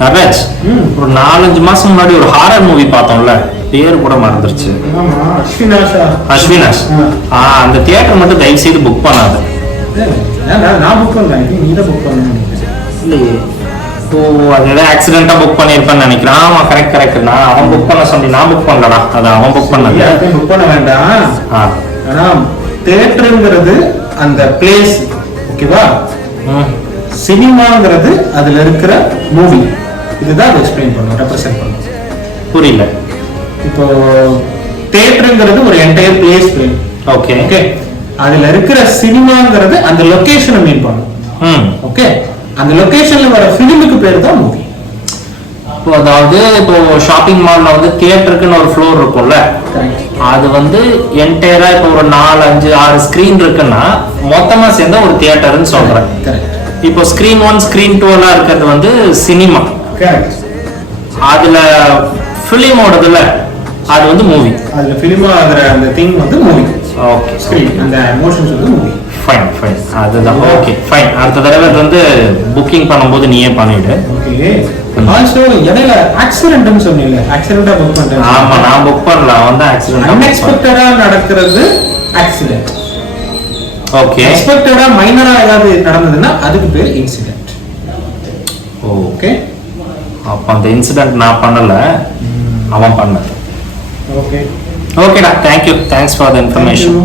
நரராஜ், ஒரு 4-5 மாசம் முன்னாடி ஒரு ஹாரர் மூவி பார்த்தோம்ல, பேரு கூட மறந்துருச்சு. அஸ்வினாஷ். அந்த தியேட்டர் மட்டும் தயவு செய்து புக் பண்ணாத. நான் புக் பண்ணல, நீ தான் புக் பண்ண. இல்லையே, ஓ அது ஏதாவது ஆக்சிடென்ட்டா புக் பண்ணிருப்பேன்னு நினைக்கிறேன். ஆமா, கரெக்ட். நான் அவன் புக் பண்ண சொல்லி நான் புக் பண்ணலடா, அது அவன் புக் பண்ணல. புக் பண்ண வேண்டாம். ஆனா தியேட்டருங்கிறது அந்த பிளேஸ், ஓகேவா? சினிமாங்கிறது அதுல இருக்கிற மூவி. இதுதான் அதை எக்ஸ்பிளைன் பண்ணும், ரெப்ரசென்ட் பண்ணும். புரியல. இப்போ தியேட்டருங்கிறது ஒரு என்டையர் பிளேஸ். ஓகே ஓகே, அதுல இருக்கிற சினிமாங்கிறது அந்த லொகேஷனை மீன் பண்ணும். ஓகே, அந்த லொகேஷன்ல வர ஃபிலிமுக்கு பேர் தான் மூவி. இப்போ அதாவது இப்போ ஷாப்பிங் மால்ல வந்து தியேட்டருக்குன்னு ஒரு ஃப்ளோர் இருக்கும்ல, அது வந்து என்டையரா இப்போ ஒரு 4-5-6 ஸ்கிரீன் இருக்குன்னா மொத்தமா சேர்ந்த ஒரு தியேட்டர்னு சொல்றேன். இப்போ ஸ்கிரீன் 1 ஸ்கிரீன் 2 எல்லாம் இருக்கிறது வந்து சினிமா. அதுல ஃபிலிமோடதுல அது வந்து மூவி. அதுல ஃபிலிம் ஆகிற அந்த திங் வந்து மூவி. ஓகே, ஸ்கிரீன் அந்த எமோஷன்ஸ் வந்து மூவி. ஃபைன். அதுதான் ஓகே ஃபைன். அடுத்த தடவை வந்து புக்கிங் பண்ணும்போது நீயே பண்ணிடு. ஓகே. ஆல்சோ இடையில ஆக்சிடென்ட்னு சொன்னீங்க, ஆக்சிடென்ட்டா புக் பண்ணிட்டேன். ஆமா, நான் புக் பண்ணல, அவன் தான் ஆக்சிடென்ட். அன்எக்ஸ்பெக்டடா நடக்கிறது ஆக்சிடென்ட். ஓகே, எக்ஸ்பெக்டடா மைனரா ஏதாவது நடந்ததுன்னா அதுக்கு பேர் இன்சிடென்ட். ஓகே, அப்ப அந்த இன்சிடென்ட் நான் பண்ணல, அவன் பண்ணது. ஓகே. ஓகேடா, thank you, thanks for the information.